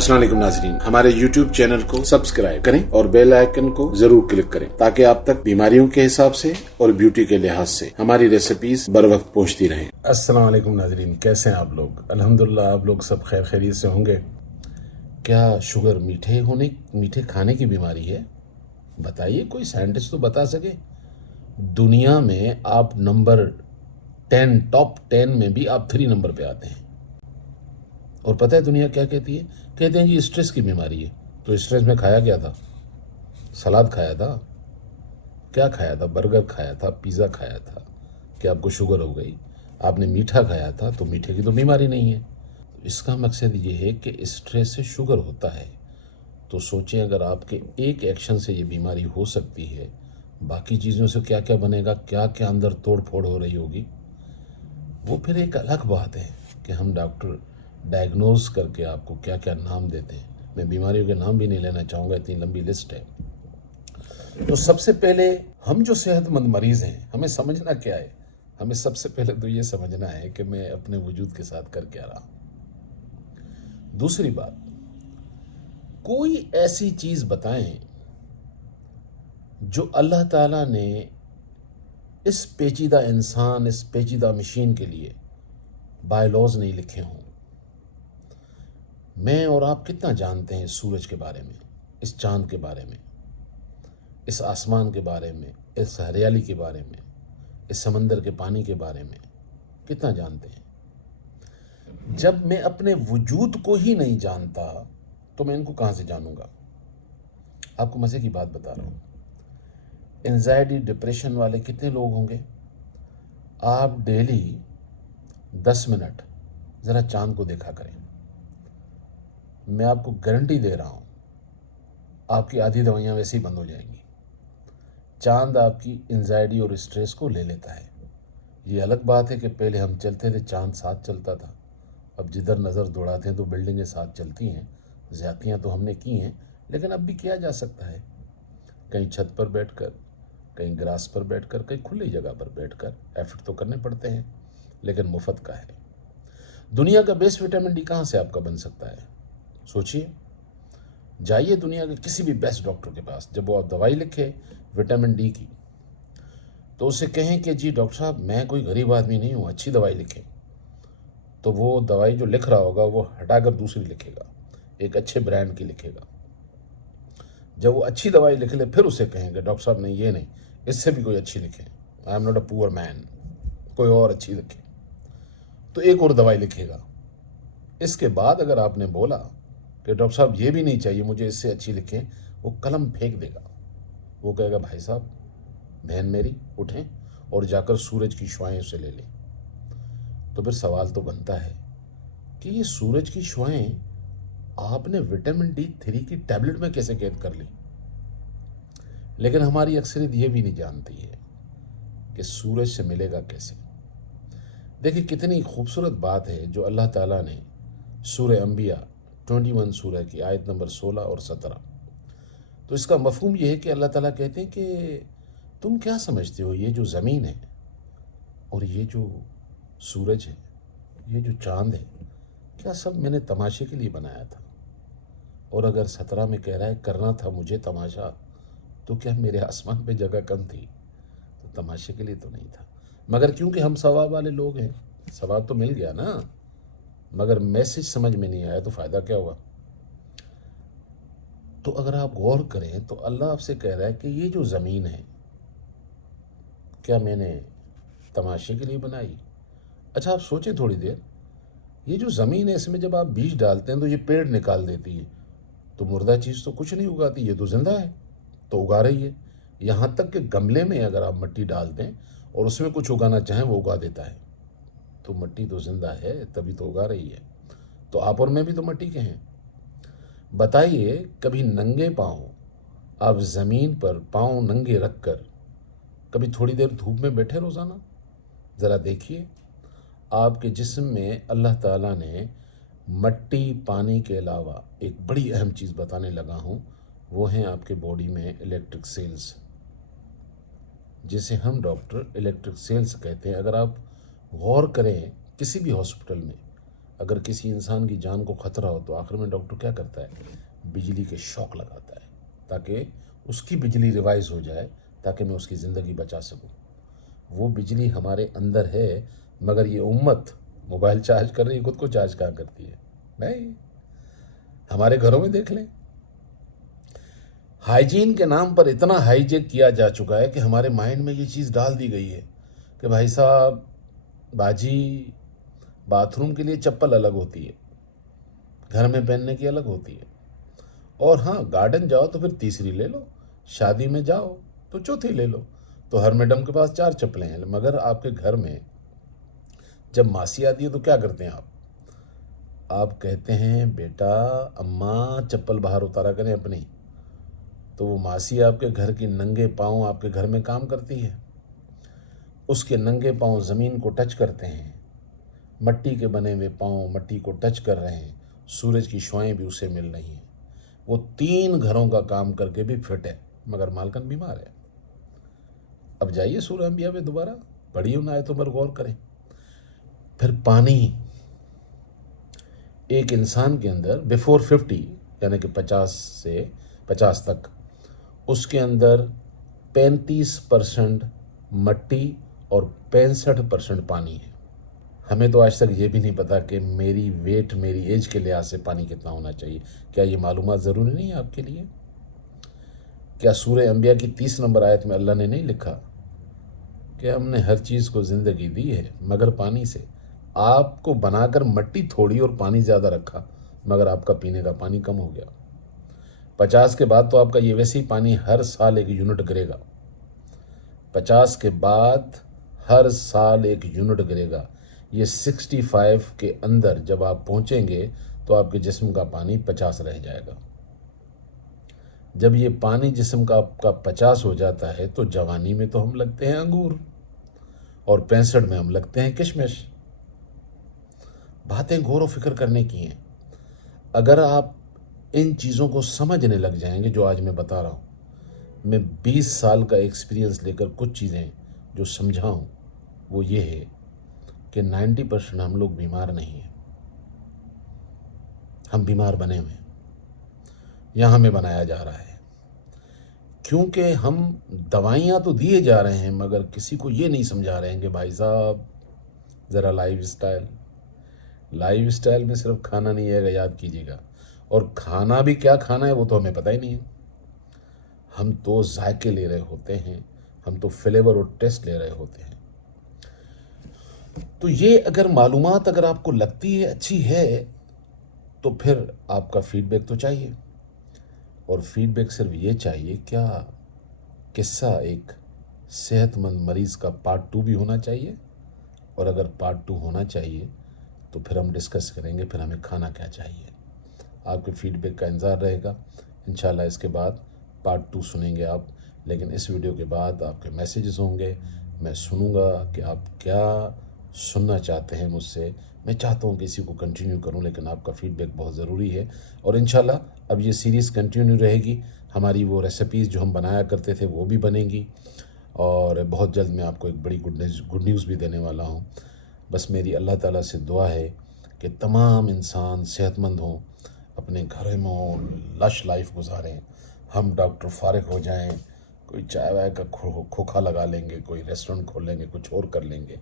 अस्सलाम वालेकुम नाज़रीन, हमारे YouTube चैनल को सब्सक्राइब करें और बेल आइकन को जरूर क्लिक करें ताकि आप तक बीमारियों के हिसाब से और ब्यूटी के लिहाज से हमारी रेसिपीज बर वक्त पहुंचती रहें। अस्सलाम वालेकुम नाज़रीन, कैसे हैं आप लोग? अल्हम्दुलिल्लाह आप लोग सब खैर खैरियत से होंगे। क्या शुगर मीठे खाने की बीमारी है? बताइए, कोई साइंटिस्ट तो बता सके। दुनिया में आप नंबर 10 टॉप 10 में भी आप 3 नंबर पे आते हैं। और पता है दुनिया क्या कहती है? कहते हैं जी स्ट्रेस की बीमारी है। तो स्ट्रेस में खाया क्या था? सलाद खाया था? क्या खाया था? बर्गर खाया था? पिज़्ज़ा खाया था कि आपको शुगर हो गई? आपने मीठा खाया था तो मीठे की तो बीमारी नहीं है। इसका मकसद ये है कि स्ट्रेस से शुगर होता है। तो सोचें, अगर आपके एक एक्शन से ये बीमारी हो सकती है, बाकी चीज़ों से क्या क्या बनेगा, क्या क्या अंदर तोड़ फोड़ हो रही होगी, वो फिर एक अलग बात है कि हम डॉक्टर डायग्नोज करके आपको क्या क्या नाम देते हैं। मैं बीमारियों के नाम भी नहीं लेना चाहूँगा, इतनी लंबी लिस्ट है। तो सबसे पहले हम जो सेहतमंद मरीज़ हैं, हमें समझना क्या है? हमें सबसे पहले तो ये समझना है कि मैं अपने वजूद के साथ कर क्या रहा हूँ। दूसरी बात, कोई ऐसी चीज़ बताएं जो अल्लाह ताला ने इस पेचीदा इंसान, इस पेचीदा मशीन के लिए बायलॉज नहीं लिखे हों। मैं और आप कितना जानते हैं इस सूरज के बारे में, इस चांद के बारे में, इस आसमान के बारे में, इस हरियाली के बारे में, इस समंदर के पानी के बारे में कितना जानते हैं? जब मैं अपने वजूद को ही नहीं जानता तो मैं इनको कहाँ से जानूंगा? आपको मज़े की बात बता रहा हूँ। एंजाइटी डिप्रेशन वाले कितने लोग होंगे? आप डेली 10 मिनट ज़रा चांद को देखा करें। मैं आपको गारंटी दे रहा हूँ, आपकी आधी दवाइयाँ वैसे ही बंद हो जाएंगी। चांद आपकी एंजाइटी और स्ट्रेस को ले लेता है। ये अलग बात है कि पहले हम चलते थे, चांद साथ चलता था। अब जिधर नज़र दौड़ाते हैं तो बिल्डिंगें साथ चलती हैं। ज़्यादतियाँ तो हमने की हैं, लेकिन अब भी किया जा सकता है। कहीं छत पर बैठकर, कहीं ग्रास पर बैठकर, कहीं खुली जगह पर बैठकर। एफर्ट तो करने पड़ते हैं, लेकिन मुफ्त का है। दुनिया का बेस्ट विटामिन डी कहाँ से आपका बन सकता है? सोचिए, जाइए दुनिया के किसी भी बेस्ट डॉक्टर के पास, जब वो आप दवाई लिखे विटामिन डी की, तो उसे कहें कि जी डॉक्टर साहब, मैं कोई गरीब आदमी नहीं हूँ, अच्छी दवाई लिखें। तो वो दवाई जो लिख रहा होगा वो हटाकर दूसरी लिखेगा, एक अच्छे ब्रांड की लिखेगा। जब वो अच्छी दवाई लिख ले, फिर उसे कहेंगे डॉक्टर साहब नहीं, ये नहीं, इससे भी कोई अच्छी लिखें। I am not a poor man, कोई और अच्छी लिखें। तो एक और दवाई लिखेगा। इसके बाद अगर आपने बोला कि डॉक्टर साहब ये भी नहीं चाहिए मुझे, इससे अच्छी लिखें, वो कलम फेंक देगा। वो कहेगा भाई साहब, बहन मेरी, उठें और जाकर सूरज की शुआएं उसे ले लें। तो फिर सवाल तो बनता है कि ये सूरज की शुआएं आपने विटामिन D3 की टैबलेट में कैसे कैद कर ली? लेकिन हमारी अक्सरियत ये भी नहीं जानती है कि सूरज से मिलेगा कैसे। देखिए कितनी खूबसूरत बात है जो अल्लाह ताला ने सूरह अंबिया 21 सूरह की आयत नंबर 16 और 17। तो इसका मफहूम ये है कि अल्लाह ताला कहते हैं कि तुम क्या समझते हो, ये जो ज़मीन है और ये जो सूरज है, ये जो चांद है, क्या सब मैंने तमाशे के लिए बनाया था? और अगर 17 में कह रहा है करना था मुझे तमाशा, तो क्या मेरे आसमान पे जगह कम थी? तो तमाशे के लिए तो नहीं था। मगर क्योंकि हम सवाब वाले लोग हैं, सवाब तो मिल गया ना, मगर मैसेज समझ में नहीं आया तो फ़ायदा क्या हुआ? तो अगर आप गौर करें तो अल्लाह आपसे कह रहा है कि ये जो ज़मीन है, क्या मैंने तमाशे के लिए बनाई? अच्छा, आप सोचें थोड़ी देर, ये जो ज़मीन है इसमें जब आप बीज डालते हैं तो ये पेड़ निकाल देती है। तो मुर्दा चीज़ तो कुछ नहीं उगाती, ये तो ज़िंदा है, तो उगा रही है। यहाँ तक कि गमले में अगर आप मिट्टी डाल दें और उसमें कुछ उगाना चाहें, वो उगा देता है। तो मिट्टी तो ज़िंदा है, तभी तो उगा रही है। तो आप और मैं भी तो मिट्टी के हैं। बताइए, कभी नंगे पाँव आप ज़मीन पर पाँव नंगे रख कर कभी थोड़ी देर धूप में बैठे रोज़ाना? ज़रा देखिए, आपके जिस्म में अल्लाह ताला ने मिट्टी पानी के अलावा एक बड़ी अहम चीज़ बताने लगा हूँ, वो हैं आपके बॉडी में इलेक्ट्रिक सेल्स, जिसे हम डॉक्टर इलेक्ट्रिक सेल्स कहते हैं। अगर आप गौर करें किसी भी हॉस्पिटल में, अगर किसी इंसान की जान को ख़तरा हो तो आखिर में डॉक्टर क्या करता है, बिजली के शॉक लगाता है ताकि उसकी बिजली रिवाइज हो जाए, ताकि मैं उसकी ज़िंदगी बचा सकूं। वो बिजली हमारे अंदर है, मगर ये उम्मत मोबाइल चार्ज कर रही है, खुद को चार्ज कहाँ करती है? नहीं। हमारे घरों में देख लें, हाइजीन के नाम पर इतना हाईजेक किया जा चुका है कि हमारे माइंड में ये चीज़ डाल दी गई है कि भाई साहब, बाजी, बाथरूम के लिए चप्पल अलग होती है, घर में पहनने की अलग होती है, और हाँ, गार्डन जाओ तो फिर तीसरी ले लो, शादी में जाओ तो चौथी ले लो। तो हर मैडम के पास 4 चप्पलें हैं, मगर आपके घर में जब मासी आती है तो क्या करते हैं आप कहते हैं बेटा अम्मा चप्पल बाहर उतारा करें अपनी, तो वो मासी आपके घर की नंगे पाँव आपके घर में काम करती है, उसके नंगे पाँव ज़मीन को टच करते हैं, मट्टी के बने हुए पाँव मट्टी को टच कर रहे हैं, सूरज की शुआएं भी उसे मिल रही हैं। वो 3 घरों का काम करके भी फिट है, मगर मालकन बीमार है। अब जाइए सूरह अंबिया पे दोबारा पढ़िए, उन आयतों पर गौर करें। फिर पानी, एक इंसान के अंदर बिफोर 50 यानी कि 50 से 50 तक उसके अंदर 35% मट्टी और 65% पानी है। हमें तो आज तक ये भी नहीं पता कि मेरी वेट मेरी एज के लिहाज से पानी कितना होना चाहिए। क्या ये मालूमात ज़रूरी नहीं है आपके लिए? क्या सूरह अंबिया की 30 नंबर आयत में अल्लाह ने नहीं लिखा कि हमने हर चीज़ को ज़िंदगी दी है मगर पानी से? आपको बनाकर मट्टी थोड़ी और पानी ज़्यादा रखा, मगर आपका पीने का पानी कम हो गया। 50 के बाद तो आपका ये वैसे ही पानी हर साल 1 यूनिट गिरेगा। 50 के बाद हर साल 1 यूनिट गिरेगा। ये 65 के अंदर जब आप पहुंचेंगे तो आपके जिस्म का पानी 50 रह जाएगा। जब ये पानी जिस्म का आपका 50 हो जाता है तो जवानी में तो हम लगते हैं अंगूर और 65 में हम लगते हैं किशमिश। बातें गौर व फिक्र करने की हैं। अगर आप इन चीज़ों को समझने लग जाएंगे जो आज मैं बता रहा हूँ, मैं 20 साल का एक्सपीरियंस लेकर कुछ चीज़ें जो समझा हूँ वो ये है कि 90% हम लोग बीमार नहीं हैं, हम बीमार बने हुए हैं, यहाँ हमें बनाया जा रहा है। क्योंकि हम दवाइयाँ तो दिए जा रहे हैं मगर किसी को ये नहीं समझा रहे हैं कि भाई साहब ज़रा लाइफ स्टाइल में सिर्फ खाना नहीं है, याद कीजिएगा। और खाना भी क्या खाना है वो तो हमें पता ही नहीं है। हम तो जायके ले रहे होते हैं, हम तो फ्लेवर और टेस्ट ले रहे होते हैं। तो ये अगर मालूमात अगर आपको लगती है अच्छी है तो फिर आपका फीडबैक तो चाहिए। और फीडबैक सिर्फ ये चाहिए, क्या किस्सा एक सेहतमंद मरीज़ का पार्ट 2 भी होना चाहिए? और अगर पार्ट 2 होना चाहिए तो फिर हम डिस्कस करेंगे फिर हमें खाना क्या चाहिए। आपके फीडबैक का इंतज़ार रहेगा। इंशाल्लाह इसके बाद पार्ट 2 सुनेंगे आप, लेकिन इस वीडियो के बाद आपके मैसेजेस होंगे, मैं सुनूंगा कि आप क्या सुनना चाहते हैं मुझसे। मैं चाहता हूँ कि इसी को कंटिन्यू करूँ, लेकिन आपका फीडबैक बहुत ज़रूरी है। और इंशाल्लाह अब ये सीरीज़ कंटिन्यू रहेगी। हमारी वो रेसिपीज़ जो हम बनाया करते थे वो भी बनेंगी, और बहुत जल्द मैं आपको एक बड़ी गुड न्यूज़ भी देने वाला हूँ। बस मेरी अल्लाह ताला से दुआ है कि तमाम इंसान सेहतमंद हों, अपने घरों में लश लाइफ गुजारें, हम डॉक्टर फारिग हो जाएं, कोई चाय वाय का खोखा लगा लेंगे, कोई रेस्टोरेंट खोल लेंगे, कुछ और कर लेंगे,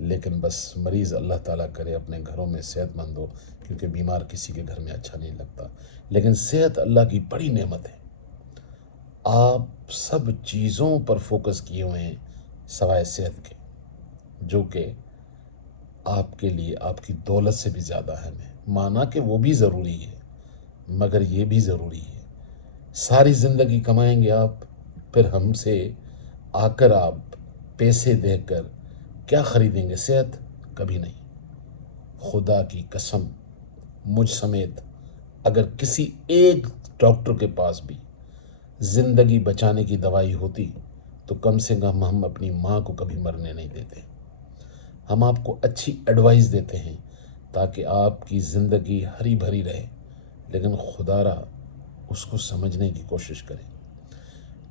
लेकिन बस मरीज़ अल्लाह ताला करे अपने घरों में सेहतमंद हो, क्योंकि बीमार किसी के घर में अच्छा नहीं लगता। लेकिन सेहत अल्लाह की बड़ी नेमत है। आप सब चीज़ों पर फोकस किए हुए हैं सवाए सेहत के, जो कि आपके लिए आपकी दौलत से भी ज़्यादा अहम है। माना कि वो भी ज़रूरी है मगर ये भी ज़रूरी है। सारी ज़िंदगी कमाएंगे आप, फिर हमसे आकर आप पैसे देकर क्या ख़रीदेंगे? सेहत? कभी नहीं। खुदा की कसम, मुझ समेत अगर किसी एक डॉक्टर के पास भी ज़िंदगी बचाने की दवाई होती तो कम से कम हम अपनी माँ को कभी मरने नहीं देते। हम आपको अच्छी एडवाइस देते हैं ताकि आपकी ज़िंदगी हरी भरी रहे, लेकिन खुदारा उसको समझने की कोशिश करें।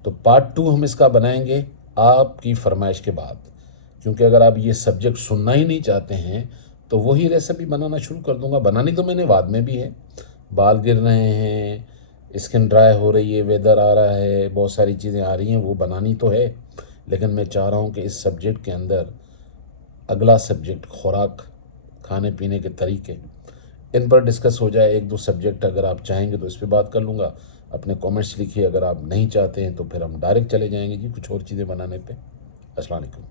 तो पार्ट 2 हम इसका बनाएंगे आपकी फरमाइश के बाद, क्योंकि अगर आप ये सब्जेक्ट सुनना ही नहीं चाहते हैं تو وہی ریسیپی بنانا شروع کر دوں گا. بنانی تو میں نے بعد میں بھی ہے. بال گر رہے ہیں, اسکن ڈرائی ہو رہی ہے, ویدر آ رہا ہے, بہت ساری چیزیں آ رہی ہیں, وہ بنانی تو ہے. لیکن میں چاہ رہا ہوں کہ اس سبجیکٹ کے اندر اگلا سبجیکٹ خوراک, کھانے پینے کے طریقے, ان پر ڈسکس ہو جائے. ایک دو سبجیکٹ اگر آپ چاہیں گے تو اس پہ بات کر لوں گا. اپنے کامنٹس لکھیے. اگر آپ نہیں چاہتے ہیں تو پھر ہم ڈائریکٹ چلے جائیں گے جی کچھ اور چیزیں بنانے پہ. السلام علیکم.